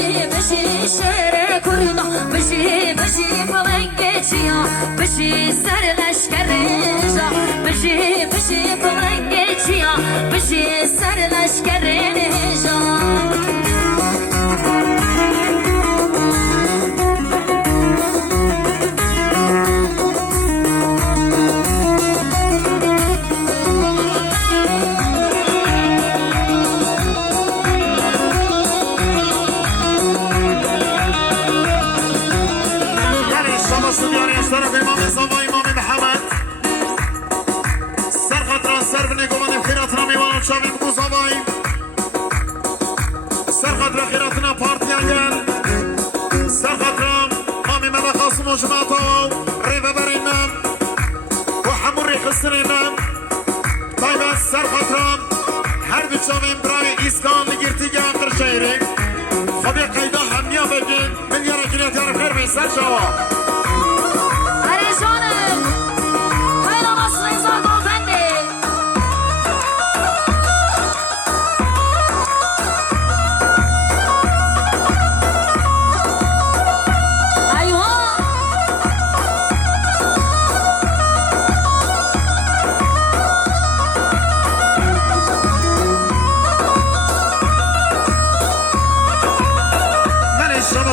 بشي شعر كردا بشي فلنگچیا بشي سر لشکر نجا بشي فلنگچیا بشي سر لشکر نجا شاویم گوزاواییم سرخط خیراتنا پارتیان گل سرخط رام هامی ملخاص مجمعتا ریوه برینم و حموری خسرینم طایبه سرخط رام هر دو شاویم برای ایسکان لگرتی گان قرشایریم خبی قیده همیا بگین ملیار اکنیت یار خیر بین سر شوا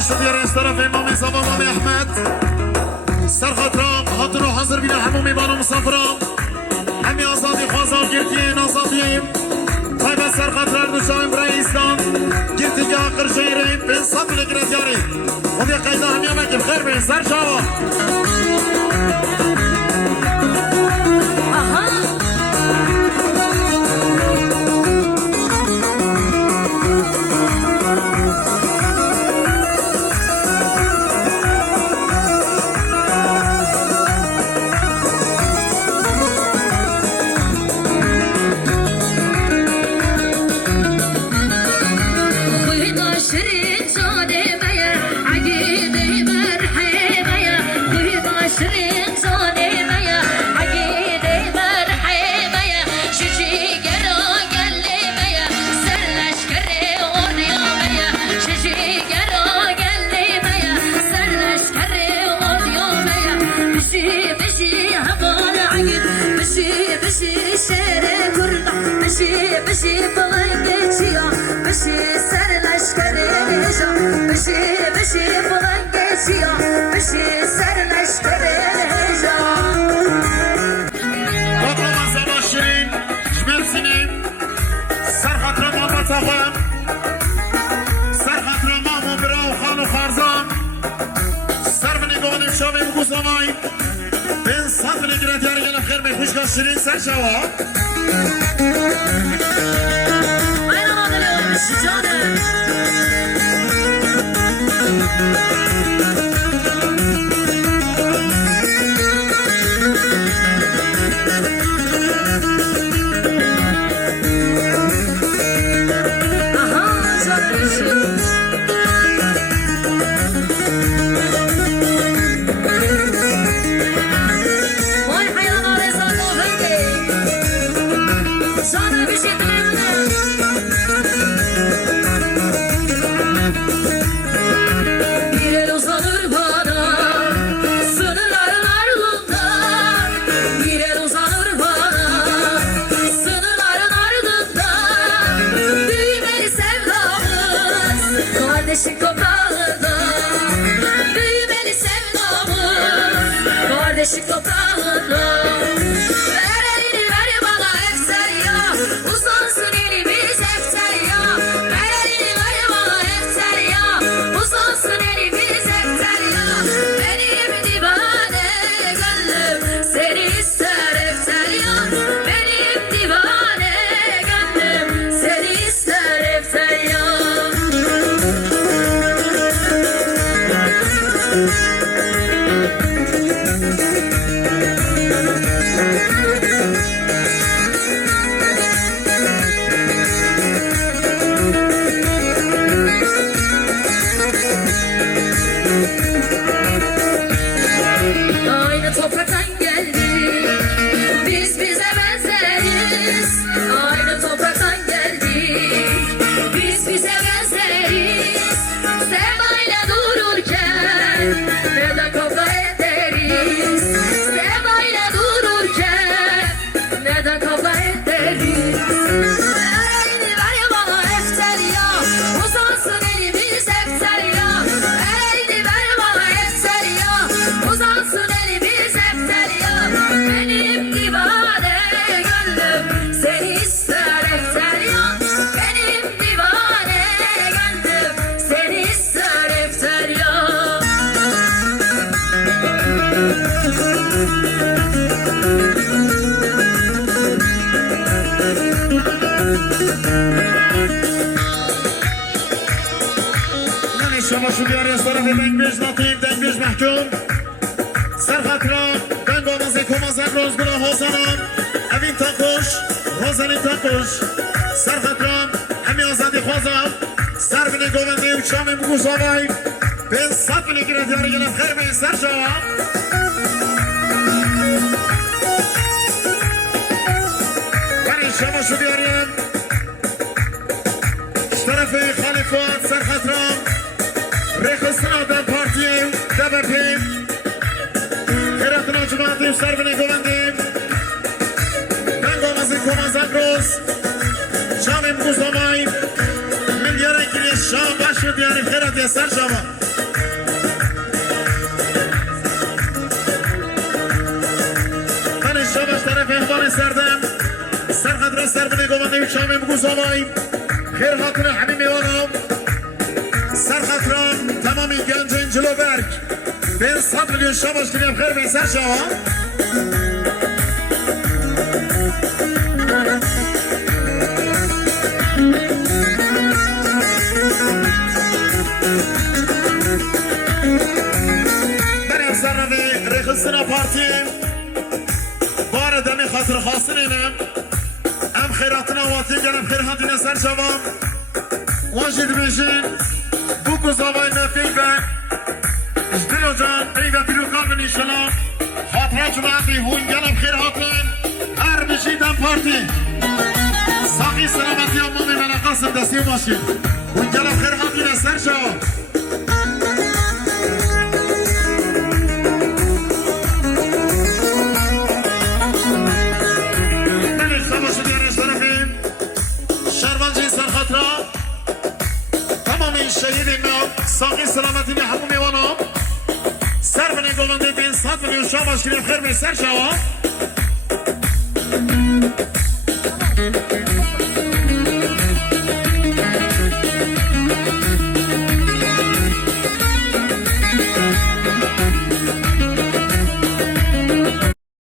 شدير استرف امام صبا امام احمد سرخط رام هاتنو حاضر بنا همومي بانو مسافرام همي آزادي خوازان گرتين آزاديم طيبه سرخط رام نشاوين برای اسلام گرتی که آقر شهرين بين صد لگرت یاری خودی قیده همی امکم خیر بین سر شاوا بشي فلنگچیا بشي سر لشکر نجا بشي فلنگچیا بشي سر لشکر نجا بابا مزبا شیرین جمل سینیم سرخط رما بطاقم سرخط رما براو خانو خارزان سر منی گوانیم شاویم گوزامای بین صد نگرد یارگل خیر می خوشگاه شیرین سر شوا Kardeşlik toprağında büyümeli sevdamız Kardeşlik toprağında ver elini ver bana ekser ya uzan من شما شو بیاری از طرف دنگ بیش نطیب دنگ بیش محکوم سرخطران دنگ آمازه کمازه روزگاه حسنان اوین تاکوش روزنین تاکوش سرخطران همی آزادی خوازم سر بینه گوونده و چامی بگوش آبای به صد بینه گیره دیاری گلم خیر به این سر شما من شما شو بیاریم طرف خلیفات سرخطران ریخستنا در پارتی دبپی خیرتنا جماعتی سر بینه گوونده دنگ آمازی کمازن روز شام بگوش آبای میلیاره گیری شام باشو دیاری خیرت یه سر شما من شامش طرف احوال سردم سرخط را سر بینه گوانده شام بگوش آبای خیر خاطر همین میوانم سرخط را تمامی گنج جلو برگ به 100 میلیون شامش کنیم خیر به سر شما رخصنا پارتی بار دمی خاطر خاصن اینم ام خیراتنا واتی گرم خیرات این سر شوام واجد بیشین بوکو زبای نفیل بر اشتلو جان ایوه پیروکار بن انشالله خاطره جماعتی هون گرم خیراتن هر بشیدم پارتی ساقی سلامتی امامی من قاسم دستی باشید هون گرم خیرات این سر شوام شهید ما ساقی سلامتی به همون میوانم سر بنه گلنده بین 100 میلیون شما باشید خیر به سر شما